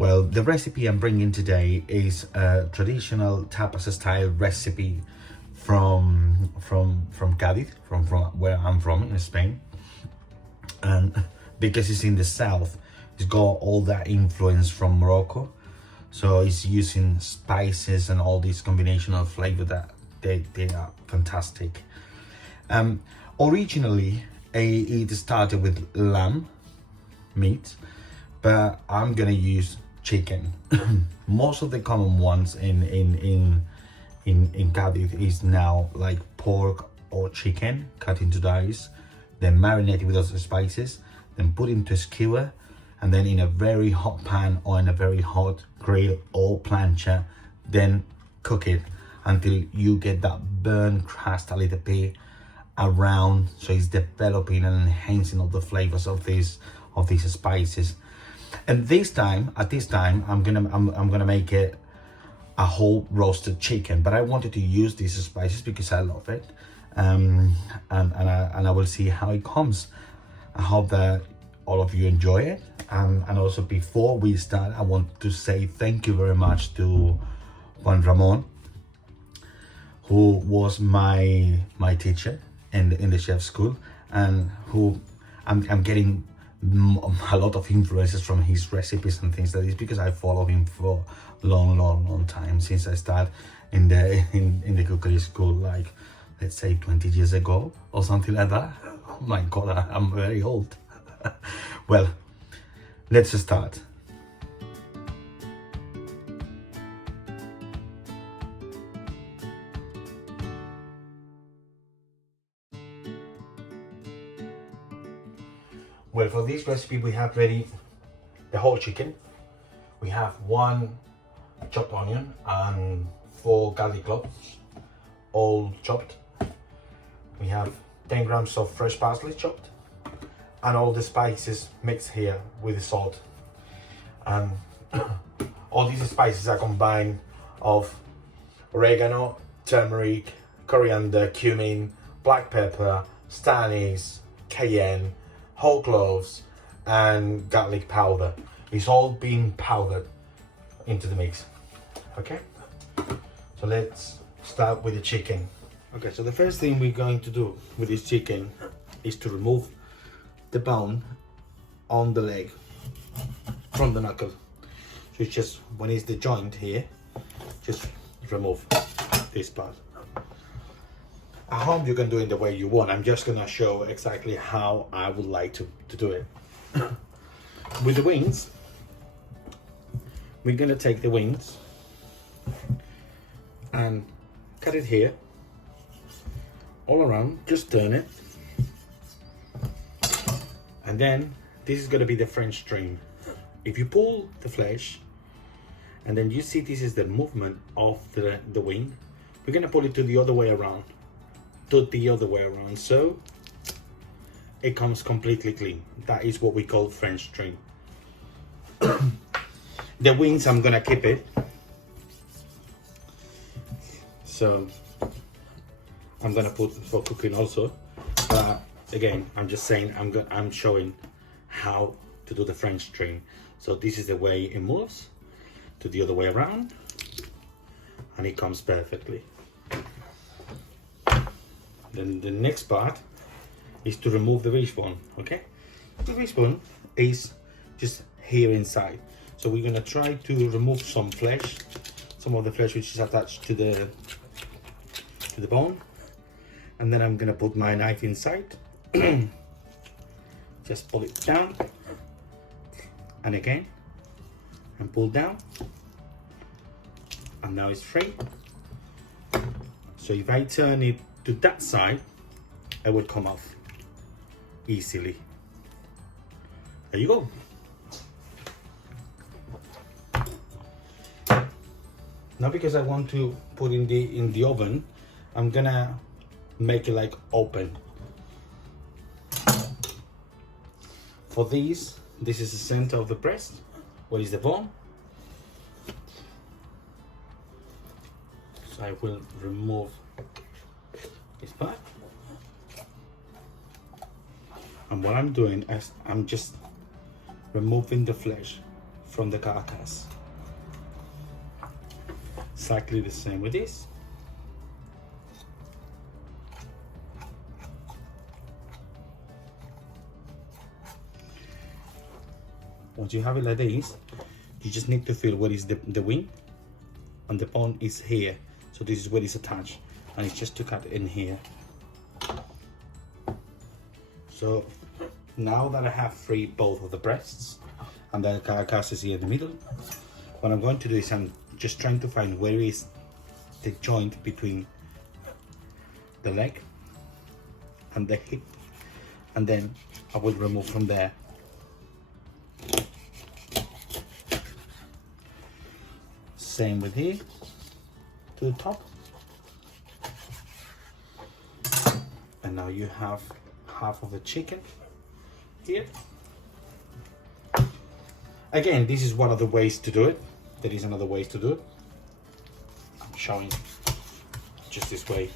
Well, the recipe I'm bringing today is a traditional tapas style recipe from Cádiz, from where I'm from in Spain. And because it's in the south, it's got all that influence from Morocco. So it's using spices and all these combination of flavor that they are fantastic. Originally, it started with lamb meat, but I'm gonna use chicken. Most of the common ones in Cádiz is now like pork or chicken cut into dice, then marinated with those spices, then put into a skewer, and then in a very hot pan or in a very hot grill or plancha, then cook it until you get that burnt crust a little bit around, so it's developing and enhancing all the flavors of these spices. And at this time, I'm gonna make it a whole roasted chicken, but I wanted to use these spices because I love it, and I will see how it comes. I hope that all of you enjoy it, and also before we start, I want to say thank you very much to Juan Ramon, who was my teacher in the chef school, and who I'm getting a lot of influences from his recipes and things like this, because I follow him for long time, since I started in the cookery school, like let's say 20 years ago or something like that. Oh my god, I'm very old. Well, let's start. Well, for this recipe we have ready the whole chicken. We have 1 chopped onion and 4 garlic cloves, all chopped. We have 10 grams of fresh parsley chopped, and all the spices mixed here with the salt. And all these spices are combined of oregano, turmeric, coriander, cumin, black pepper, star anise, cayenne, whole cloves, and garlic powder. It's all being powdered into the mix. Okay, so let's start with the chicken. Okay, so the first thing we're going to do with this chicken is to remove the bone on the leg from the knuckle. So it's just, when it's the joint here, just remove this part. I hope you can do it the way you want. I'm just gonna show exactly how I would like to do it. With the wings, we're gonna take the wings and cut it here, all around, just turn it. And then this is gonna be the French trim. If you pull the flesh, and then you see this is the movement of the wing, we're gonna pull it to the other way around. So it comes completely clean. That is what we call French trim. The wings, I'm gonna keep it, so I'm gonna put for cooking also, but again, I'm just saying, I'm showing how to do the French trim. So this is the way it moves, to the other way around, and it comes perfectly. Then the next part is to remove the wishbone. Okay, the wishbone is just here inside, so we're gonna try to remove some of the flesh which is attached to the bone, and then I'm gonna put my knife inside. Just pull it down, and again, and pull down, and now it's free. So if I turn it to that side, it would come off easily. There you go. Now, because I want to put in the oven, I'm gonna make it like open. For this is the center of the breast, where is the bone. So I will remove this part, and what I'm doing is I'm just removing the flesh from the carcass. Exactly the same with this. Once you have it like this, you just need to feel where is the wing, and the bone is here. So this is where it's attached, and it's just to cut in here. So now that I have freed both of the breasts, and the carcass is here in the middle, what I'm going to do is I'm just trying to find where is the joint between the leg and the hip, and then I will remove from there. Same with here to the top, and now you have half of the chicken here. Again, this is one of the ways to do it. There is another way to do it. I'm showing just this way.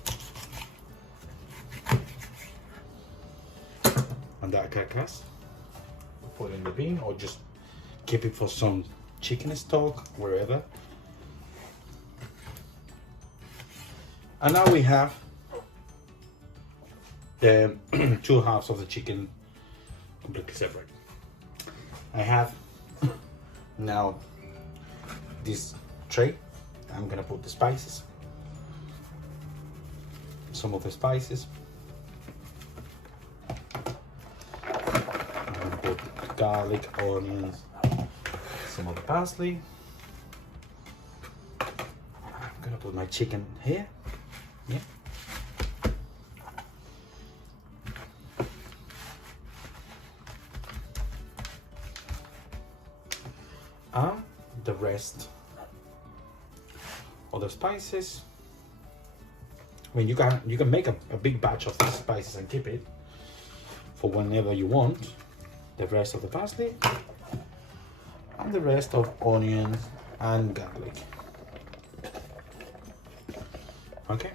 And that carcass, put it in the bin, or just keep it for some chicken stock, wherever. And now we have the two halves of the chicken completely separate. I have now this tray. I'm gonna put the spices, some of the spices. I'm gonna put garlic, onions, some of the parsley. I'm gonna put my chicken here. Yeah. And the rest of the spices. I mean, you can make a big batch of these spices and keep it for whenever you want. The rest of the parsley and the rest of onions and garlic. Okay.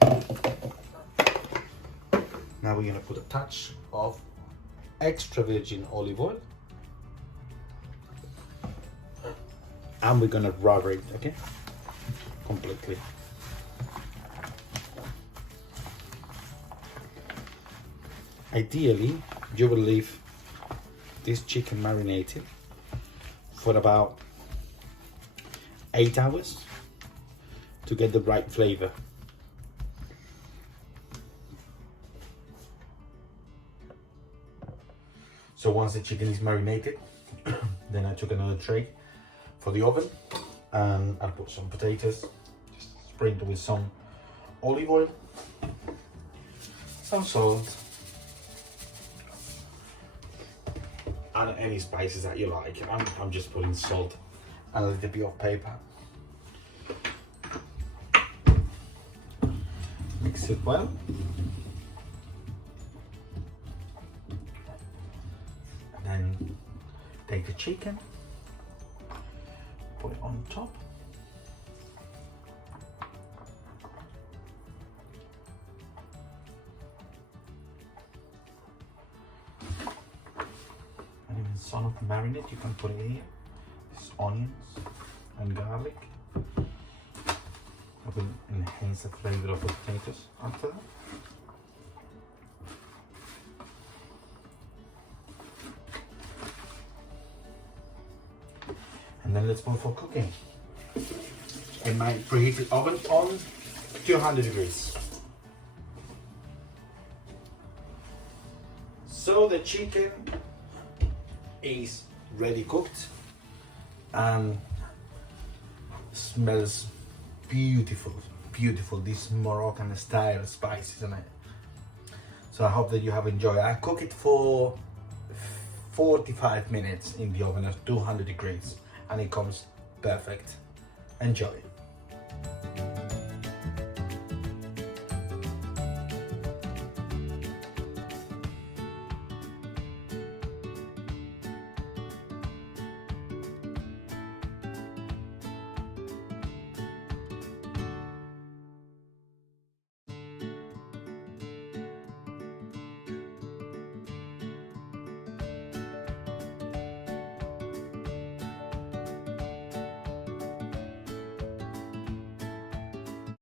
Now we're gonna put a touch of extra virgin olive oil, and we're gonna rub it, okay, completely. Ideally, you will leave this chicken marinated for about 8 hours to get the right flavor. So once the chicken is marinated, then I took another tray for the oven, and I put some potatoes, just sprinkled with some olive oil, some salt, and any spices that you like. I'm just putting salt and a little bit of pepper. Mix it well. Then take the chicken, put it on top. And even some of the marinade you can put it here. This onions and garlic. I will enhance the flavor of the potatoes after that. And then let's move for cooking. In my preheated oven on 200 degrees. So the chicken is ready cooked and smells beautiful, beautiful. This Moroccan style spices on it. So I hope that you have enjoyed. I cook it for 45 minutes in the oven at 200 degrees. And it comes perfect. Enjoy.